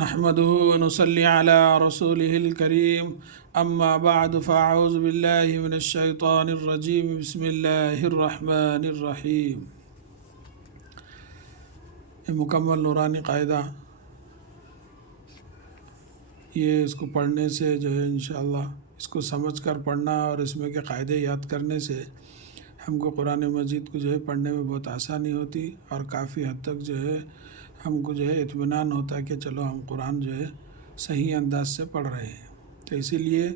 نحمده ونصلي على رسوله الكريم اما بعد فاعوذ بالله من الشيطان الرجيم بسم الله الرحمن الرحیم۔ یہ مکمل نورانی قاعدہ، یہ اس کو پڑھنے سے جو ہے انشاءاللہ اس کو سمجھ کر پڑھنا اور اس میں کے قاعدے یاد کرنے سے ہم کو قرآن مجید کو جو ہے پڑھنے میں بہت آسانی ہوتی اور کافی حد تک جو ہے ہم کو جو ہے اطمینان ہوتا ہے کہ چلو ہم قرآن جو ہے صحیح انداز سے پڑھ رہے ہیں۔ تو اسی لیے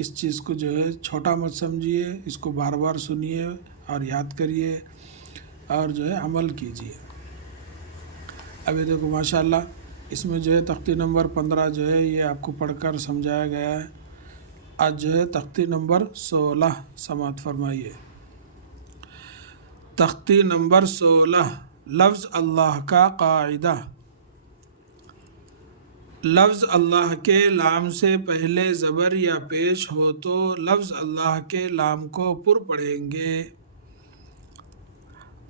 اس چیز کو جو ہے چھوٹا مت سمجھیے، اس کو بار بار سنیے اور یاد کریے اور جو ہے عمل کیجیے۔ ابھی دیکھو ماشاءاللہ اس میں جو ہے تختی نمبر 15 جو ہے یہ آپ کو پڑھ کر سمجھایا گیا ہے۔ آج جو ہے تختی نمبر 16 سماعت فرمائیے۔ تختی نمبر 16، لفظ اللہ کا قاعدہ۔ لفظ اللہ کے لام سے پہلے زبر یا پیش ہو تو لفظ اللہ کے لام کو پر پڑھیں گے،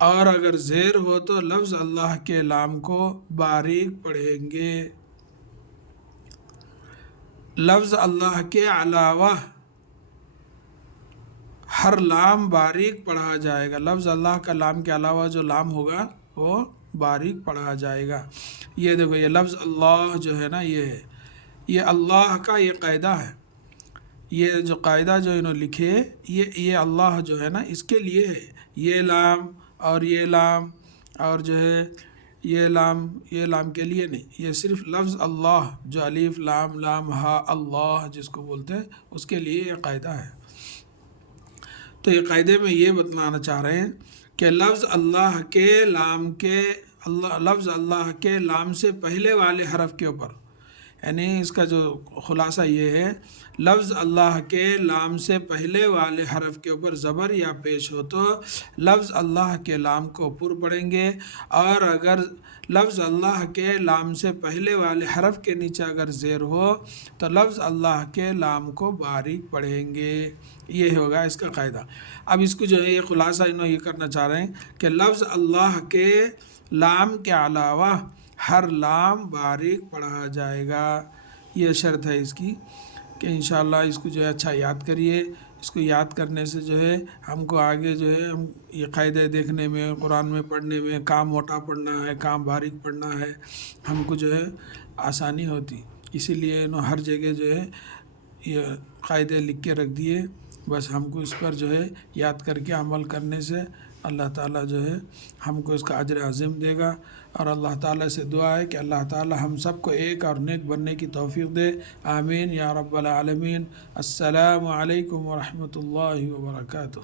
اور اگر زیر ہو تو لفظ اللہ کے لام کو باریک پڑھیں گے۔ لفظ اللہ کے علاوہ ہر لام باریک پڑھا جائے گا۔ لفظ اللہ کا لام کے علاوہ جو لام ہوگا وہ باریک پڑھا جائے گا۔ یہ دیکھو یہ لفظ اللہ جو ہے نا، یہ اللہ کا یہ قاعدہ ہے۔ یہ جو قاعدہ جو انہوں لکھے یہ اللہ جو ہے نا اس کے لیے ہے۔ یہ لام اور یہ لام اور جو ہے یہ لام کے لیے نہیں، یہ صرف لفظ اللہ جو الف لام لام ہا اللہ جس کو بولتے ہیں اس کے لیے یہ قاعدہ ہے۔ تو یہ قاعدے میں یہ بتلانا چاہ رہے ہیں کہ لفظ اللہ کے لام سے پہلے والے حرف کے اوپر، یعنی اس کا جو خلاصہ یہ ہے، لفظ اللہ کے لام سے پہلے والے حرف کے اوپر زبر یا پیش ہو تو لفظ اللہ کے لام کو پر پڑھیں گے، اور اگر لفظ اللہ کے لام سے پہلے والے حرف کے نیچے اگر زیر ہو تو لفظ اللہ کے لام کو باریک پڑھیں گے۔ یہ ہوگا اس کا قاعدہ۔ اب اس کو جو ہے یہ خلاصہ انہوں یہ کرنا چاہ رہے ہیں کہ لفظ اللہ کے لام کے علاوہ ہر لام باریک پڑھا جائے گا۔ یہ شرط ہے اس کی کہ انشاءاللہ اس کو جو ہے اچھا یاد کریے۔ اس کو یاد کرنے سے جو ہے ہم کو آگے جو ہے ہم یہ قاعدے دیکھنے میں، قرآن میں پڑھنے میں، کام موٹا پڑھنا ہے، کام باریک پڑھنا ہے، ہم کو جو ہے آسانی ہوتی۔ اسی لیے انہوں ہر جگہ جو ہے یہ قاعدے لکھ کے رکھ دیے، بس ہم کو اس پر جو ہے یاد کر کے عمل کرنے سے اللہ تعالیٰ جو ہے ہم کو اس کا اجر عظیم دے گا۔ اور اللہ تعالیٰ سے دعا ہے کہ اللہ تعالیٰ ہم سب کو ایک اور نیک بننے کی توفیق دے، آمین یا رب العالمین۔ السلام علیکم ورحمۃ اللہ وبرکاتہ۔